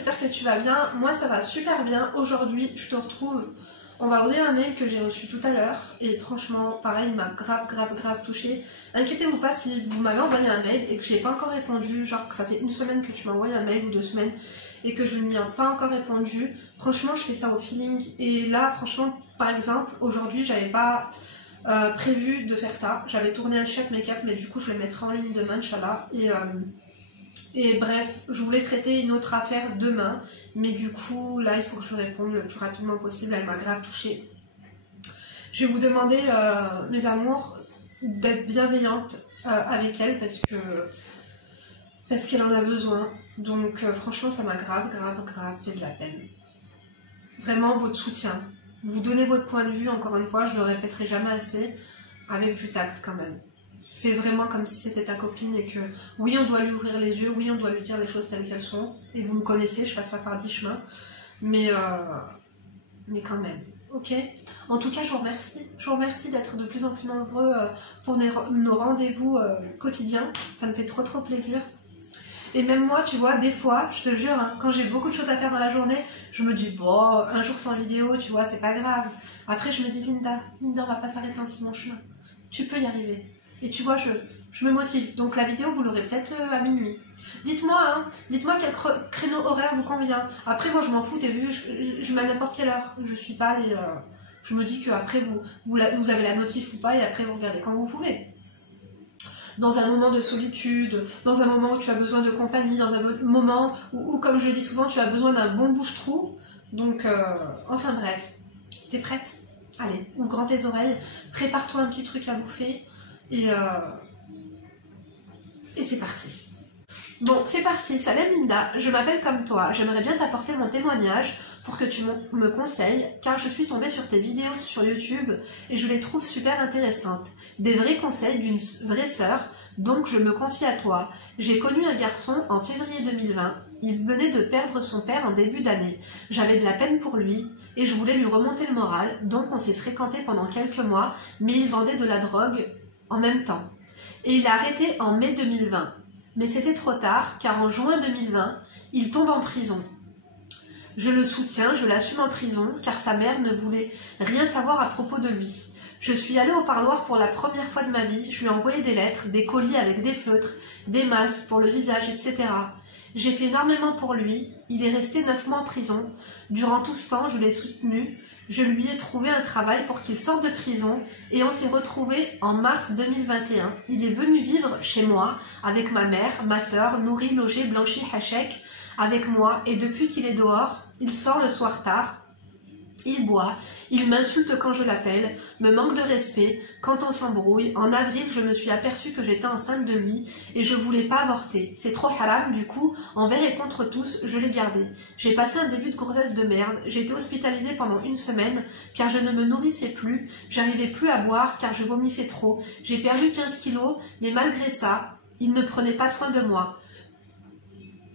j'espère que tu vas bien. Moi ça va super bien. Aujourd'hui je te retrouve, on va ouvrir un mail que j'ai reçu tout à l'heure et franchement pareil il m'a grave touché. Inquiétez-vous pas si vous m'avez envoyé un mail et que j'ai pas encore répondu, genre que ça fait une semaine que tu m'as envoyé un mail ou 2 semaines et que je n'y ai pas encore répondu. Franchement je fais ça au feeling et là franchement par exemple aujourd'hui j'avais pas prévu de faire ça. J'avais tourné un chèque make-up mais du coup je le mettrai en ligne demain Inch'Allah et bref, je voulais traiter une autre affaire demain, mais du coup, là, il faut que je réponde le plus rapidement possible, elle m'a grave touchée. Je vais vous demander, mes amours, d'être bienveillante avec elle, parce qu'elle en a besoin. Donc, franchement, ça m'a grave fait de la peine. Vraiment, votre soutien. Vous donnez votre point de vue, encore une fois, je le répéterai jamais assez, avec du tact quand même. Fais vraiment comme si c'était ta copine et que oui on doit lui ouvrir les yeux, oui on doit lui dire les choses telles qu'elles sont et vous me connaissez, je passe pas par 10 chemins mais quand même, ok. En tout cas je vous remercie d'être de plus en plus nombreux pour nos rendez-vous quotidiens, ça me fait trop plaisir. Et même moi tu vois des fois, je te jure hein, quand j'ai beaucoup de choses à faire dans la journée, je me dis bon un jour sans vidéo tu vois c'est pas grave. Après je me dis Linda on va pas s'arrêter ainsi mon chemin, tu peux y arriver. Et tu vois, je me motive. Donc la vidéo, vous l'aurez peut-être à minuit. Dites-moi, hein, dites-moi quel créneau horaire vous convient. Après, moi, je m'en fous, t'as vu, je mets à n'importe quelle heure. Je suis pas les... je me dis qu'après, vous avez la notif ou pas, et après, vous regardez quand vous pouvez. Dans un moment de solitude, dans un moment où tu as besoin de compagnie, dans un moment où comme je le dis souvent, tu as besoin d'un bon bouche-trou. Donc, enfin bref. T'es prête? Allez, ouvre grand tes oreilles, prépare-toi un petit truc à bouffer. Et c'est parti. Bon, c'est parti. Salam Linda, je m'appelle comme toi. J'aimerais bien t'apporter mon témoignage pour que tu me conseilles, car je suis tombée sur tes vidéos sur YouTube et je les trouve super intéressantes. Des vrais conseils d'une vraie sœur, donc je me confie à toi. J'ai connu un garçon en février 2020. Il venait de perdre son père en début d'année. J'avais de la peine pour lui et je voulais lui remonter le moral, donc on s'est fréquenté pendant quelques mois, mais il vendait de la drogue en même temps. Et il a arrêté en mai 2020. Mais c'était trop tard, car en juin 2020, il tombe en prison. Je le soutiens, je l'assume en prison, car sa mère ne voulait rien savoir à propos de lui. Je suis allée au parloir pour la première fois de ma vie, je lui ai envoyé des lettres, des colis avec des feutres, des masques pour le visage, etc. J'ai fait énormément pour lui, il est resté 9 mois en prison. Durant tout ce temps, je l'ai soutenu. Je lui ai trouvé un travail pour qu'il sorte de prison et on s'est retrouvés en mars 2021. Il est venu vivre chez moi avec ma mère, ma soeur, nourri, logé, blanchi, hachek, avec moi et depuis qu'il est dehors, il sort le soir tard. Il boit, il m'insulte quand je l'appelle, me manque de respect, quand on s'embrouille. En avril, je me suis aperçue que j'étais enceinte de lui et je voulais pas avorter. C'est trop haram, du coup, envers et contre tous, je l'ai gardé. J'ai passé un début de grossesse de merde, j'ai été hospitalisée pendant 1 semaine car je ne me nourrissais plus, j'arrivais plus à boire car je vomissais trop. J'ai perdu 15 kilos, mais malgré ça, il ne prenait pas soin de moi.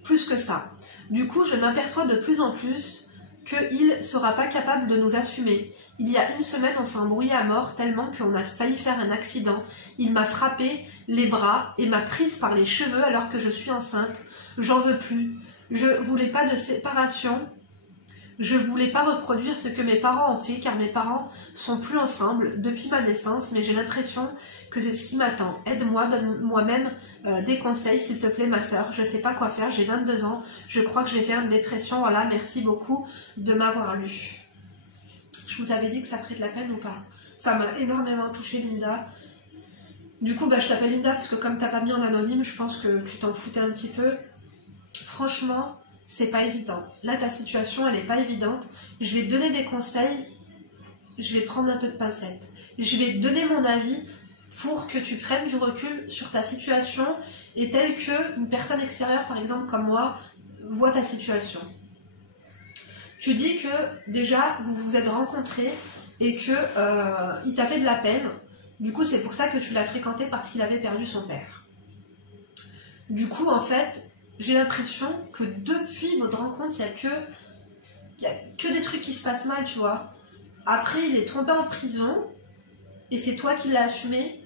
Plus que ça. Du coup, je m'aperçois de plus en plus qu'il ne sera pas capable de nous assumer. Il y a 1 semaine, on s'est embrouillé à mort tellement qu'on a failli faire un accident. Il m'a frappé les bras et m'a prise par les cheveux alors que je suis enceinte. J'en veux plus. Je voulais pas de séparation. Je voulais pas reproduire ce que mes parents ont fait car mes parents sont plus ensemble depuis ma naissance, mais j'ai l'impression que c'est ce qui m'attend. Aide-moi, donne-moi même des conseils s'il te plaît ma soeur. Je sais pas quoi faire, j'ai 22 ans, je crois que je vais faire une dépression. Voilà, merci beaucoup de m'avoir lu. Je vous avais dit que ça ferait de la peine ou pas? Ça m'a énormément touchée Linda. Du coup je t'appelle Linda parce que comme t'as pas mis en anonyme, je pense que tu t'en foutais un petit peu. Franchement, c'est pas évident. Là, ta situation, elle est pas évidente. Je vais te donner des conseils. Je vais prendre un peu de pincettes. Je vais te donner mon avis pour que tu prennes du recul sur ta situation et telle que une personne extérieure, par exemple comme moi, voit ta situation. Tu dis que déjà, vous vous êtes rencontrés et que il t'a fait de la peine. Du coup, c'est pour ça que tu l'as fréquenté parce qu'il avait perdu son père. Du coup, en fait, j'ai l'impression que depuis votre rencontre, il y a que des trucs qui se passent mal, tu vois. Après, il est tombé en prison et c'est toi qui l'as assumé.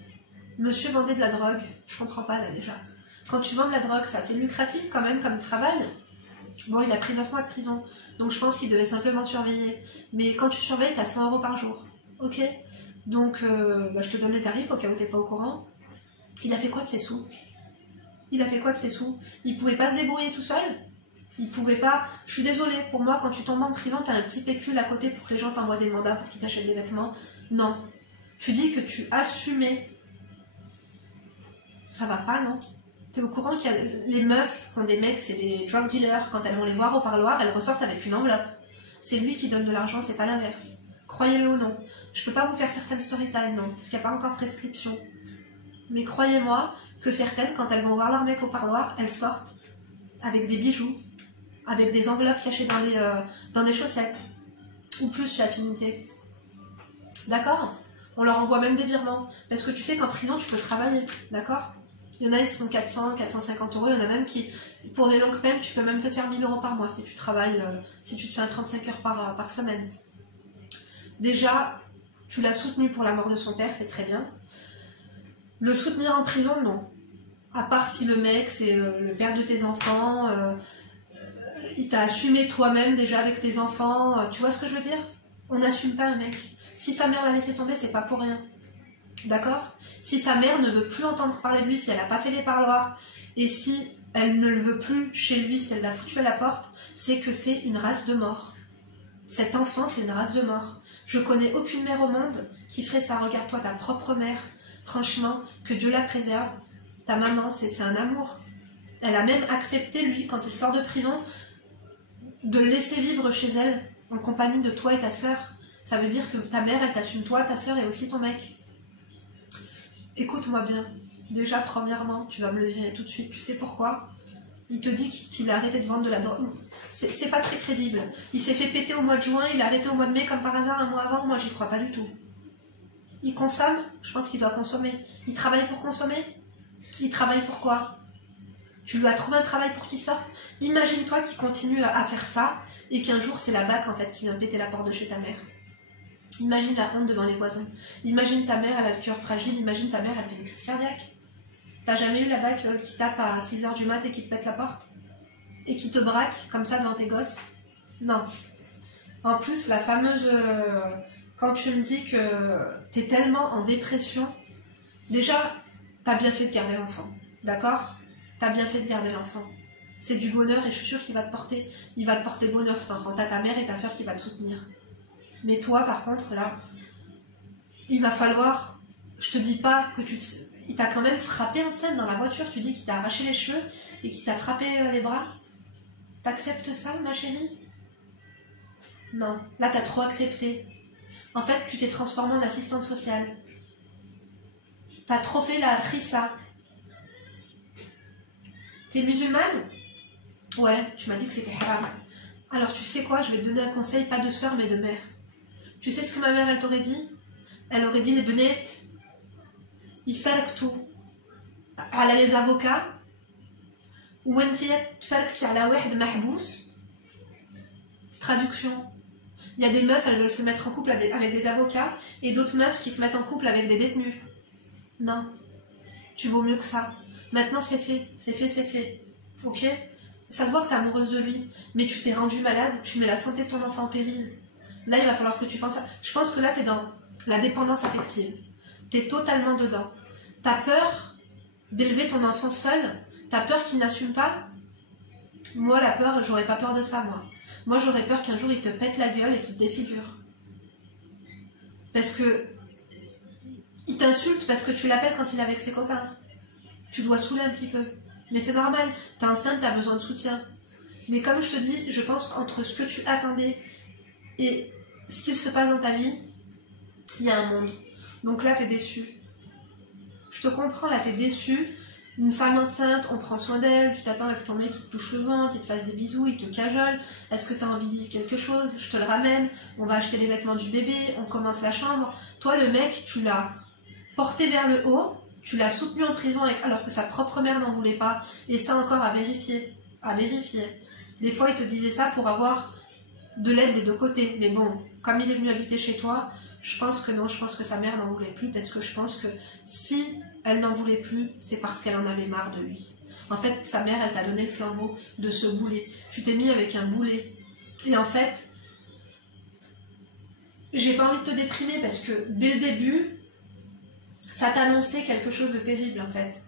Monsieur vendait de la drogue. Je comprends pas là déjà. Quand tu vends de la drogue, c'est assez lucratif quand même comme travail. Bon, il a pris 9 mois de prison, donc je pense qu'il devait simplement surveiller. Mais quand tu surveilles, t'as 100 € par jour. Ok? Donc, je te donne le tarif au cas où t'es pas au courant. Il a fait quoi de ses sous? Il a fait quoi de ses sous? Il pouvait pas se débrouiller tout seul? Il pouvait pas... Je suis désolée, pour moi, quand tu tombes en prison, t'as un petit pécule à côté pour que les gens t'envoient des mandats pour qu'ils t'achètent des vêtements. Non. Tu dis que tu assumais. Ça va pas, non? T'es au courant qu'il y a les meufs, quand des mecs, c'est des drug dealers, quand elles vont les voir au parloir, elles ressortent avec une enveloppe. C'est lui qui donne de l'argent, c'est pas l'inverse. Croyez-le ou non. Je peux pas vous faire certaines story time, non, parce qu'il n'y a pas encore prescription. Mais croyez-moi que certaines, quand elles vont voir leur mec au parloir, elles sortent avec des bijoux, avec des enveloppes cachées dans des chaussettes, ou plus chez Affinité. D'accord? On leur envoie même des virements. Parce que tu sais qu'en prison, tu peux travailler, d'accord? Il y en a, ils se font 400, 450 €. Il y en a même qui, pour des longues peines, tu peux même te faire 1000 € par mois si tu travailles, si tu te fais un 35 heures par semaine. Déjà, tu l'as soutenu pour la mort de son père, c'est très bien. Le soutenir en prison, non. À part si le mec, c'est le père de tes enfants, il t'a assumé toi-même déjà avec tes enfants, tu vois ce que je veux dire? On n'assume pas un mec. Si sa mère l'a laissé tomber, c'est pas pour rien. D'accord? Si sa mère ne veut plus entendre parler de lui, si elle n'a pas fait les parloirs, et si elle ne le veut plus chez lui, si elle l'a foutu à la porte, c'est que c'est une race de mort. Cet enfant, c'est une race de mort. Je connais aucune mère au monde qui ferait ça. Regarde-toi, ta propre mère. Franchement, que Dieu la préserve. Ta maman, c'est un amour. Elle a même accepté, lui, quand il sort de prison, de le laisser vivre chez elle, en compagnie de toi et ta sœur. Ça veut dire que ta mère, elle t'assume toi, ta sœur et aussi ton mec. Écoute-moi bien. Déjà, premièrement, tu vas me le virer tout de suite. Tu sais pourquoi? Il te dit qu'il a arrêté de vendre de la drogue. C'est pas très crédible. Il s'est fait péter au mois de juin, il a arrêté au mois de mai comme par hasard un mois avant. Moi, j'y crois pas du tout. Il consomme? Je pense qu'il doit consommer. Il travaille pour consommer? Il travaille pour quoi? Tu lui as trouvé un travail pour qu'il sorte? Imagine-toi qu'il continue à faire ça et qu'un jour, c'est la BAC en fait qui vient péter la porte de chez ta mère. Imagine la honte devant les voisins. Imagine ta mère, elle a le cœur fragile. Imagine ta mère, elle fait une crise cardiaque. T'as jamais eu la BAC qui tape à 6 h du mat et qui te pète la porte? Et qui te braque comme ça devant tes gosses? Non. En plus, la fameuse... quand tu me dis que t'es tellement en dépression, déjà, t'as bien fait de garder l'enfant. D'accord? T'as bien fait de garder l'enfant. C'est du bonheur et je suis sûre qu'il va te porter... Il va te porter bonheur cet enfant. T'as ta mère et ta soeur qui va te soutenir. Mais toi, par contre, là, il va falloir... Je te dis pas que tu... Il t'a quand même frappé en scène dans la voiture. Tu dis qu'il t'a arraché les cheveux et qu'il t'a frappé les bras. T'acceptes ça, ma chérie? Non. Là, t'as trop accepté. En fait, tu t'es transformée en assistante sociale. T'as trop fait la rissa. T'es musulmane? Ouais, tu m'as dit que c'était haram. Alors, tu sais quoi? Je vais te donner un conseil, pas de sœur, mais de mère. Tu sais ce que ma mère, elle t'aurait dit? Elle aurait dit, les benettes, il fait tout. Elle a les avocats. Ou traduction. Il y a des meufs, elles veulent se mettre en couple avec des avocats, et d'autres meufs qui se mettent en couple avec des détenus. Non. Tu vaux mieux que ça. Maintenant, c'est fait. C'est fait, c'est fait. Ok? Ça se voit que t'es amoureuse de lui, mais tu t'es rendue malade, tu mets la santé de ton enfant en péril. Là, il va falloir que tu penses à... Je pense que là, t'es dans la dépendance affective. T'es totalement dedans. T'as peur d'élever ton enfant seul? T'as peur qu'il n'assume pas? Moi, la peur, j'aurais pas peur de ça, moi. Moi, j'aurais peur qu'un jour, il te pète la gueule et qu'il te défigure. Parce que... Il t'insulte parce que tu l'appelles quand il est avec ses copains. Tu dois saouler un petit peu. Mais c'est normal. T'es enceinte, t'as besoin de soutien. Mais comme je te dis, je pense qu'entre ce que tu attendais et ce qu'il se passe dans ta vie, il y a un monde. Donc là, t'es déçu. Je te comprends, là, t'es déçu. Une femme enceinte, on prend soin d'elle, tu t'attends avec ton mec qui te touche le ventre, il te fasse des bisous, il te cajole. Est-ce que t'as envie de quelque chose? Je te le ramène. On va acheter les vêtements du bébé, on commence la chambre. Toi, le mec, tu l'as porté vers le haut, tu l'as soutenu en prison alors que sa propre mère n'en voulait pas. Et ça encore à vérifier. À vérifier. Des fois, il te disait ça pour avoir de l'aide des deux côtés. Mais bon, comme il est venu habiter chez toi, Je pense que non, je pense que sa mère n'en voulait plus parce que je pense que si elle n'en voulait plus, c'est parce qu'elle en avait marre de lui. En fait, sa mère, elle t'a donné le flambeau de ce boulet. Tu t'es mis avec un boulet. Et en fait, j'ai pas envie de te déprimer parce que dès le début, ça t'annonçait quelque chose de terrible en fait.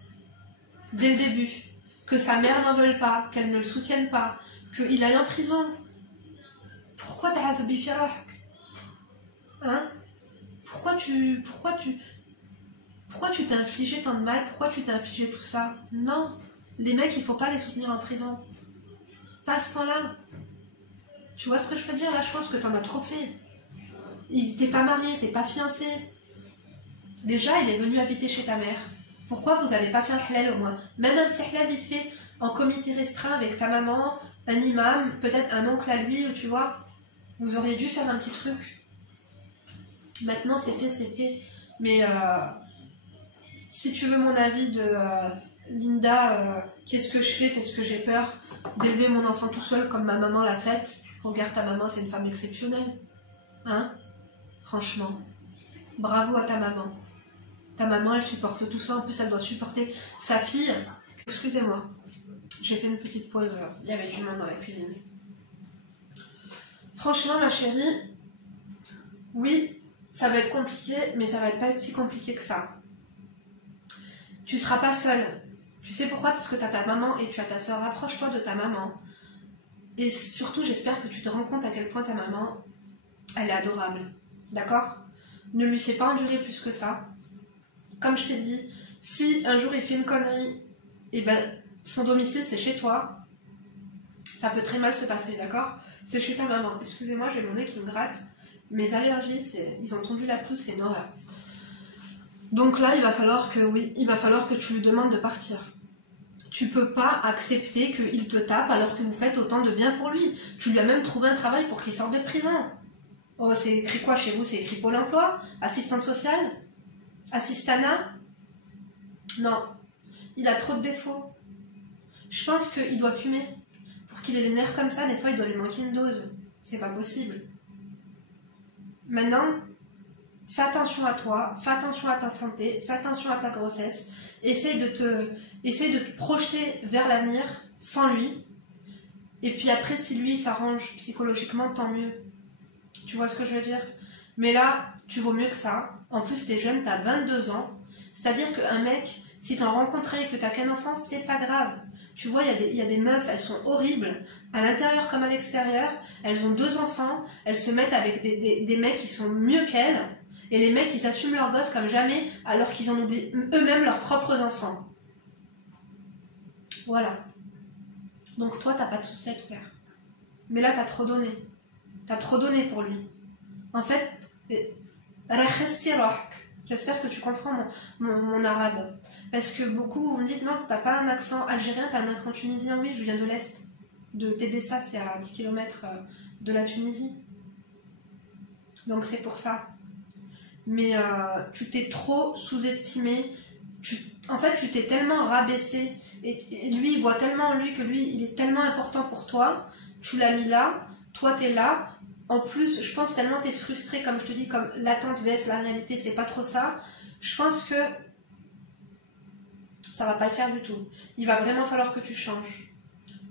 Dès le début. Que sa mère n'en veuille pas, qu'elle ne le soutienne pas, qu'il aille en prison. Pourquoi t'as hein? Pourquoi tu t'es infligé tant de mal? Pourquoi tu t'es infligé tout ça? Non. Les mecs, il faut pas les soutenir en prison. Pas à ce point-là. Tu vois ce que je veux dire? Là, je pense que t'en as trop fait. T'es pas marié, t'es pas fiancé. Déjà, il est venu habiter chez ta mère. Pourquoi vous n'avez pas fait un halal au moins? Même un petit halal vite fait, en comité restreint avec ta maman, un imam, peut-être un oncle à lui, tu vois. Vous auriez dû faire un petit truc. Maintenant, c'est fait, c'est fait. Mais si tu veux mon avis de Linda, qu'est-ce que je fais parce que j'ai peur d'élever mon enfant tout seul comme ma maman l'a fait? Regarde ta maman, c'est une femme exceptionnelle. Hein? Franchement. Bravo à ta maman. Ta maman, elle supporte tout ça. En plus, elle doit supporter sa fille. Excusez-moi. J'ai fait une petite pause. Il y avait du monde dans la cuisine. Franchement, ma chérie, oui, ça va être compliqué, mais ça va être pas si compliqué que ça. Tu seras pas seule. Tu sais pourquoi? Parce que tu as ta maman et tu as ta soeur. Rapproche-toi de ta maman. Et surtout, j'espère que tu te rends compte à quel point ta maman, elle est adorable. D'accord? Ne lui fais pas endurer plus que ça. Comme je t'ai dit, si un jour il fait une connerie, et ben son domicile c'est chez toi, ça peut très mal se passer, d'accord? C'est chez ta maman. Excusez-moi, j'ai mon nez qui me gratte. Mes allergies, ils ont tondu la pousse, c'est une horreur. Donc là, il va falloir que tu lui demandes de partir. Tu peux pas accepter qu'il te tape alors que vous faites autant de bien pour lui. Tu lui as même trouvé un travail pour qu'il sorte de prison. Oh, c'est écrit quoi chez vous? C'est écrit Pôle emploi? Assistante sociale? Assistana? Non. Il a trop de défauts. Je pense qu'il doit fumer. Pour qu'il ait les nerfs comme ça, des fois, il doit lui manquer une dose. C'est pas possible. Maintenant, fais attention à toi, fais attention à ta santé, fais attention à ta grossesse. Essaye de te projeter vers l'avenir sans lui. Et puis après, si lui s'arrange psychologiquement, tant mieux. Tu vois ce que je veux dire? Mais là, tu vaux mieux que ça. En plus, t'es jeune, t'as 22 ans. C'est-à-dire qu'un mec, si t'en rencontrais et que t'as qu'un enfant, c'est pas grave. Tu vois, il y a des meufs, elles sont horribles, à l'intérieur comme à l'extérieur. Elles ont 2 enfants, elles se mettent avec des mecs qui sont mieux qu'elles. Et les mecs, ils assument leurs gosses comme jamais, alors qu'ils en oublient eux-mêmes leurs propres enfants. Voilà. Donc toi, t'as pas de soucis à te faire. Mais là, t'as trop donné. T'as trop donné pour lui. En fait, j'espère que tu comprends mon arabe. Parce que beaucoup, vous me dites, non, t'as pas un accent algérien, t'as un accent tunisien. Oui, je viens de l'Est. De Tébessa, c'est à 10 km de la Tunisie. Donc c'est pour ça. Mais tu t'es trop sous-estimé. En fait, tu t'es tellement rabaissé. Et lui, il voit tellement en lui que lui, il est tellement important pour toi. Tu l'as mis là. Toi, t'es là. En plus, je pense tellement t'es frustré, comme je te dis, comme l'attente vs la réalité, c'est pas trop ça. Je pense que ça va pas le faire du tout. Il va vraiment falloir que tu changes.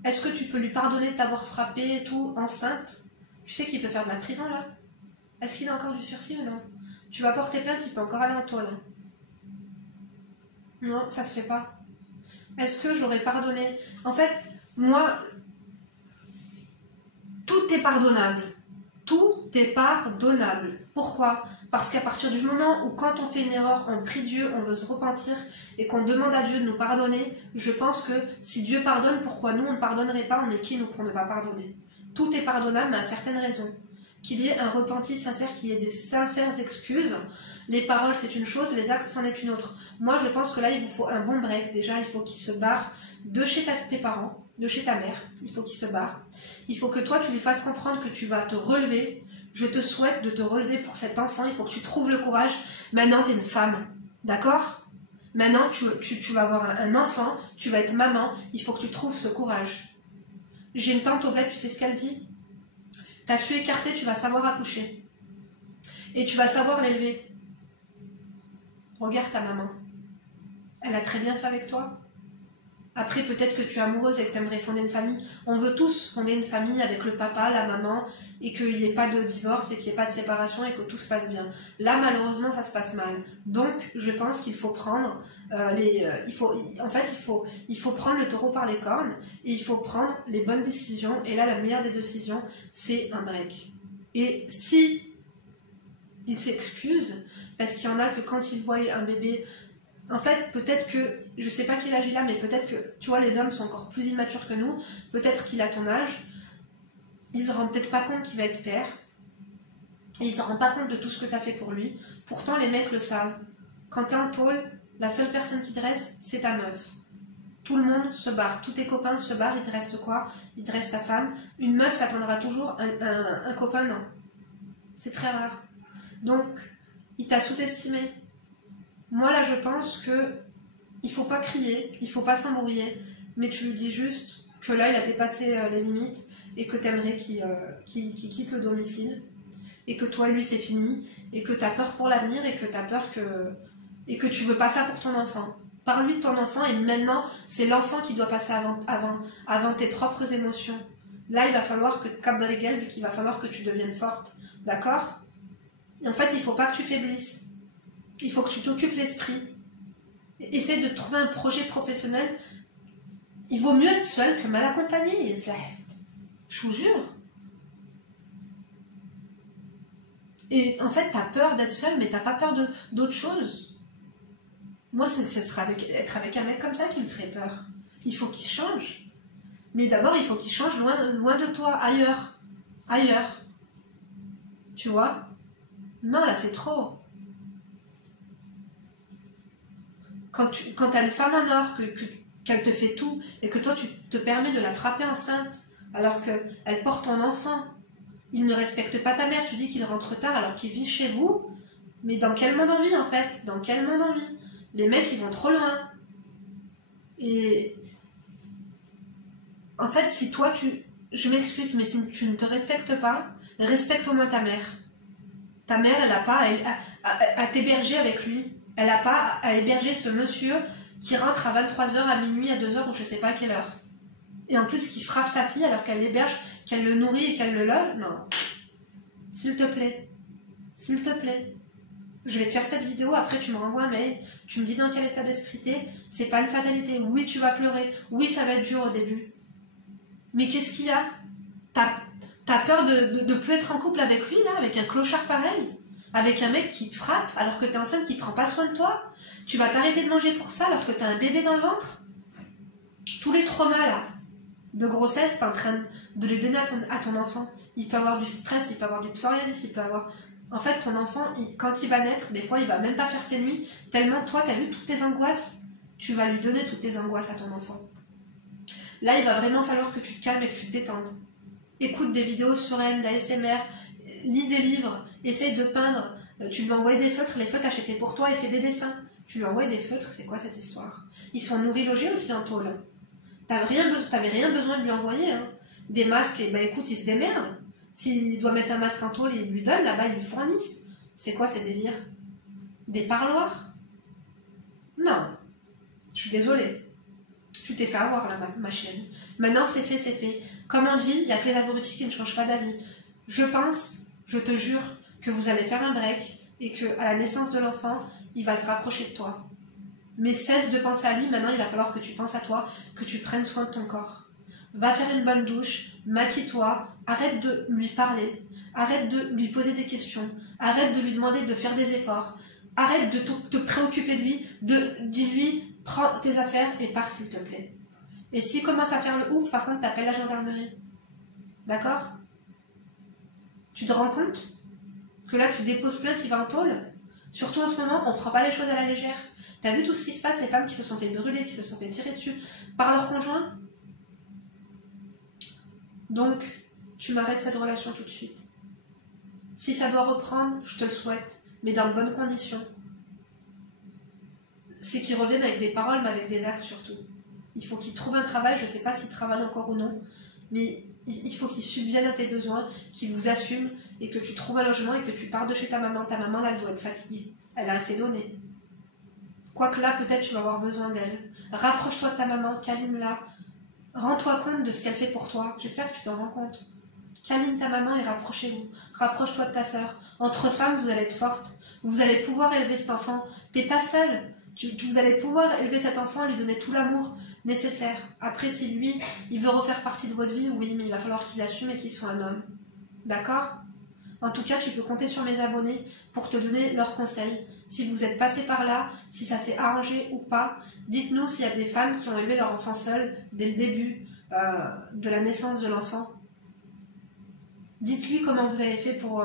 Est-ce que tu peux lui pardonner de t'avoir frappé et tout, enceinte? Tu sais qu'il peut faire de la prison, là? Est-ce qu'il a encore du sursis ou non? Tu vas porter plainte, il peut encore aller en taule. Non, ça se fait pas. Est-ce que j'aurais pardonné? En fait, moi, tout est pardonnable. Tout est pardonnable. Pourquoi? Parce qu'à partir du moment où quand on fait une erreur, on prie Dieu, on veut se repentir et qu'on demande à Dieu de nous pardonner, je pense que si Dieu pardonne, pourquoi nous on ne pardonnerait pas? On est qui nous pour ne pas pardonner? Tout est pardonnable, mais à certaines raisons. Qu'il y ait un repenti sincère, qu'il y ait des sincères excuses. Les paroles c'est une chose, les actes c'en est une autre. Moi je pense que là il vous faut un bon break. Déjà il faut qu'il se barre de chez tes parents, de chez ta mère. Il faut qu'il se barre. Il faut que toi tu lui fasses comprendre que tu vas te relever. Je te souhaite de te relever pour cet enfant. Il faut que tu trouves le courage. Maintenant tu es une femme, d'accord? Maintenant tu vas avoir un enfant, tu vas être maman. Il faut que tu trouves ce courage. J'ai une tante au bled, tu sais ce qu'elle dit? T'as su écarter, tu vas savoir accoucher. Et tu vas savoir l'élever. Regarde ta maman. Elle a très bien fait avec toi. Après, peut-être que tu es amoureuse et que tu aimerais fonder une famille. On veut tous fonder une famille avec le papa, la maman, et qu'il n'y ait pas de divorce, et qu'il n'y ait pas de séparation, et que tout se passe bien. Là, malheureusement, ça se passe mal. Donc, je pense qu'il faut prendre il faut prendre le taureau par les cornes, et il faut prendre les bonnes décisions. Et là, la meilleure des décisions, c'est un break. Et si il s'excuse, parce qu'il y en a que quand ils voient un bébé... En fait, peut-être que, je sais pas quel âge il a, mais peut-être que, tu vois, les hommes sont encore plus immatures que nous, peut-être qu'il a ton âge, il se rend peut-être pas compte qu'il va être père, et il se rend pas compte de tout ce que tu as fait pour lui. Pourtant, les mecs le savent. Quand t'es en tôle, la seule personne qui te reste, c'est ta meuf. Tout le monde se barre, tous tes copains se barrent, il te reste quoi? Il te reste ta femme. Une meuf t'attendra toujours, un copain, non. C'est très rare. Donc, il t'a sous-estimé. Moi, là, je pense que il faut pas crier, il faut pas s'embrouiller, mais tu lui dis juste que là, il a dépassé les limites et que tu aimerais qu'il quitte le domicile et que toi et lui, c'est fini et que tu as peur pour l'avenir et que tu as peur et que tu veux pas ça pour ton enfant. Parle-lui de ton enfant et maintenant, c'est l'enfant qui doit passer avant tes propres émotions. Là, il va falloir que il va falloir que tu deviennes forte, d'accord? Et en fait, il faut pas que tu faiblisses. Il faut que tu t'occupes l'esprit. Essaie de trouver un projet professionnel. Il vaut mieux être seul que mal accompagné. Je vous jure. Et en fait, t'as peur d'être seul, mais t'as pas peur d'autre chose. Moi, ce sera être avec un mec comme ça qui me ferait peur. Il faut qu'il change. Mais d'abord, il faut qu'il change loin de toi, ailleurs. Ailleurs. Tu vois? Non, là, c'est trop. Quand t'as une femme en or, qu'elle te fait tout, et que toi, tu te permets de la frapper enceinte, alors qu'elle porte ton enfant, il ne respecte pas ta mère, tu dis qu'il rentre tard alors qu'il vit chez vous, mais dans quel monde on vit, en fait? Dans quel monde on vit? Les mecs, ils vont trop loin. Et... En fait, si toi, je m'excuse, mais si tu ne te respectes pas, respecte au moins ta mère. Ta mère, elle n'a pas à t'héberger avec lui. Elle n'a pas à héberger ce monsieur qui rentre à 23h, à minuit, à 2h ou je sais pas à quelle heure. Et en plus, qui frappe sa fille alors qu'elle l'héberge, qu'elle le nourrit et qu'elle le loge. Non. S'il te plaît. S'il te plaît. Je vais te faire cette vidéo, après tu me renvoies un mail, tu me dis dans quel état d'esprit t'es, c'est pas une fatalité. Oui, tu vas pleurer. Oui, ça va être dur au début. Mais qu'est-ce qu'il y a? T'as peur de plus être en couple avec lui, là, avec un clochard pareil? Avec un mec qui te frappe alors que t'es enceinte, qui prend pas soin de toi? Tu vas t'arrêter de manger pour ça alors que t'as un bébé dans le ventre? Tous les traumas là de grossesse, t'es en train de les donner à ton enfant. Il peut avoir du stress, il peut avoir du psoriasis, il peut avoir... En fait, ton enfant, quand il va naître, des fois, il va même pas faire ses nuits, tellement toi, t'as vu toutes tes angoisses, tu vas lui donner toutes tes angoisses à ton enfant. Là, il va vraiment falloir que tu te calmes et que tu te détendes. Écoute des vidéos sereines, d'ASMR, lis des livres, essaye de peindre. Tu lui envoies des feutres, les feutres achetés pour toi et fais des dessins. Tu lui envoies des feutres, c'est quoi cette histoire? Ils sont nourris logés aussi en tôle. T'avais rien besoin de lui envoyer. Hein. Des masques, et ben écoute, il se démerde. S'il doit mettre un masque en tôle, ils lui donnent, là-bas ils lui fournissent. C'est quoi ces délires? Des parloirs? Non. Je suis désolée. Tu t'es fait avoir là, ma chérie. Maintenant c'est fait, c'est fait. Comme on dit, il n'y a que les abrutis qui ne changent pas d'avis. Je pense, je te jure, que vous allez faire un break et qu'à la naissance de l'enfant, il va se rapprocher de toi. Mais cesse de penser à lui, maintenant il va falloir que tu penses à toi, que tu prennes soin de ton corps. Va faire une bonne douche, maquille-toi, arrête de lui parler, arrête de lui poser des questions, arrête de lui demander de faire des efforts, arrête de te préoccuper de lui, dis-lui, prends tes affaires et pars s'il te plaît. Et s'il commence à faire le ouf, par contre, t'appelles la gendarmerie. D'accord? Tu te rends compte que là, tu déposes plainte, il va en tôle? Surtout en ce moment, on prend pas les choses à la légère. T'as vu tout ce qui se passe, les femmes qui se sont fait brûler, qui se sont fait tirer dessus par leur conjoint? Donc, tu m'arrêtes cette relation tout de suite. Si ça doit reprendre, je te le souhaite, mais dans de bonnes conditions. C'est qu'ils reviennent avec des paroles, mais avec des actes surtout. Il faut qu'ils trouvent un travail, je ne sais pas s'ils travaillent encore ou non, mais il faut qu'il subvienne à tes besoins, qu'il vous assume et que tu trouves un logement et que tu pars de chez ta maman. Ta maman, là, elle doit être fatiguée. Elle a assez donné. Quoique là, peut-être tu vas avoir besoin d'elle. Rapproche-toi de ta maman, câline-la. Rends-toi compte de ce qu'elle fait pour toi. J'espère que tu t'en rends compte. Câline ta maman et rapprochez-vous. Rapproche-toi de ta sœur. Entre femmes, vous allez être fortes. Vous allez pouvoir élever cet enfant. T'es pas seule. Vous allez pouvoir élever cet enfant et lui donner tout l'amour nécessaire. Après, si lui, il veut refaire partie de votre vie, oui, mais il va falloir qu'il assume et qu'il soit un homme. D'accord ? En tout cas, tu peux compter sur mes abonnés pour te donner leurs conseils. Si vous êtes passé par là, si ça s'est arrangé ou pas, dites-nous s'il y a des femmes qui ont élevé leur enfant seul dès le début de la naissance de l'enfant. Dites-lui comment vous avez fait pour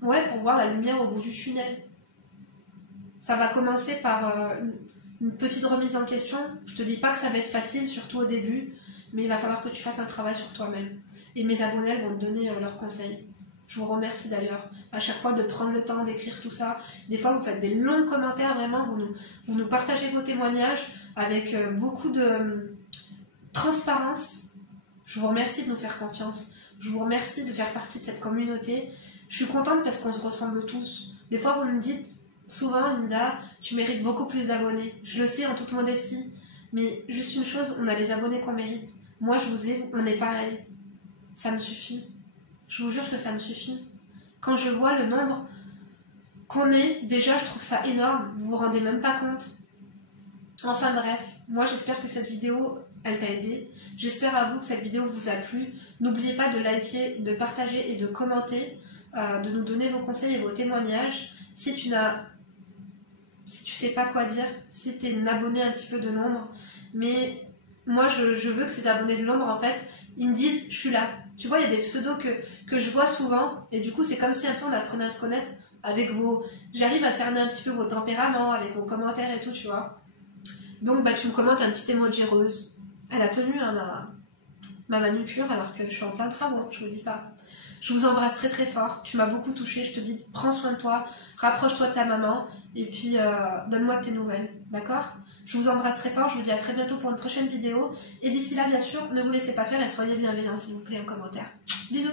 voir la lumière au bout du tunnel. Ça va commencer par une petite remise en question. Je te dis pas que ça va être facile, surtout au début, mais il va falloir que tu fasses un travail sur toi-même. Et mes abonnés vont te donner leurs conseils. Je vous remercie d'ailleurs à chaque fois de prendre le temps d'écrire tout ça. Des fois, vous faites des longs commentaires, vraiment, vous nous partagez vos témoignages avec beaucoup de transparence. Je vous remercie de nous faire confiance. Je vous remercie de faire partie de cette communauté. Je suis contente parce qu'on se ressemble tous. Des fois, vous me dites souvent, Linda, tu mérites beaucoup plus d'abonnés. Je le sais en toute modestie. Mais juste une chose, on a les abonnés qu'on mérite. Moi, je vous ai, on est pareil. Ça me suffit. Je vous jure que ça me suffit. Quand je vois le nombre qu'on est, déjà, je trouve ça énorme. Vous vous rendez même pas compte. Enfin bref, moi j'espère que cette vidéo, elle t'a aidé. J'espère à vous que cette vidéo vous a plu. N'oubliez pas de liker, de partager et de commenter, de nous donner vos conseils et vos témoignages. Si tu sais pas quoi dire, si tu es un abonné un petit peu de l'ombre, mais moi je veux que ces abonnés de l'ombre, en fait, ils me disent je suis là. Tu vois, il y a des pseudos que je vois souvent, et du coup c'est comme si un peu on apprenait à se connaître avec j'arrive à cerner un petit peu vos tempéraments, avec vos commentaires et tout, tu vois. Donc bah tu me commentes un petit emoji rose. Elle a tenu hein, ma manucure alors que je suis en plein travaux, je vous dis pas. Je vous embrasse très très fort, tu m'as beaucoup touchée, je te dis prends soin de toi, rapproche-toi de ta maman et puis donne-moi tes nouvelles, d'accord? Je vous embrasse très fort, je vous dis à très bientôt pour une prochaine vidéo et d'ici là bien sûr, ne vous laissez pas faire et soyez bienveillants s'il vous plaît en commentaire. Bisous!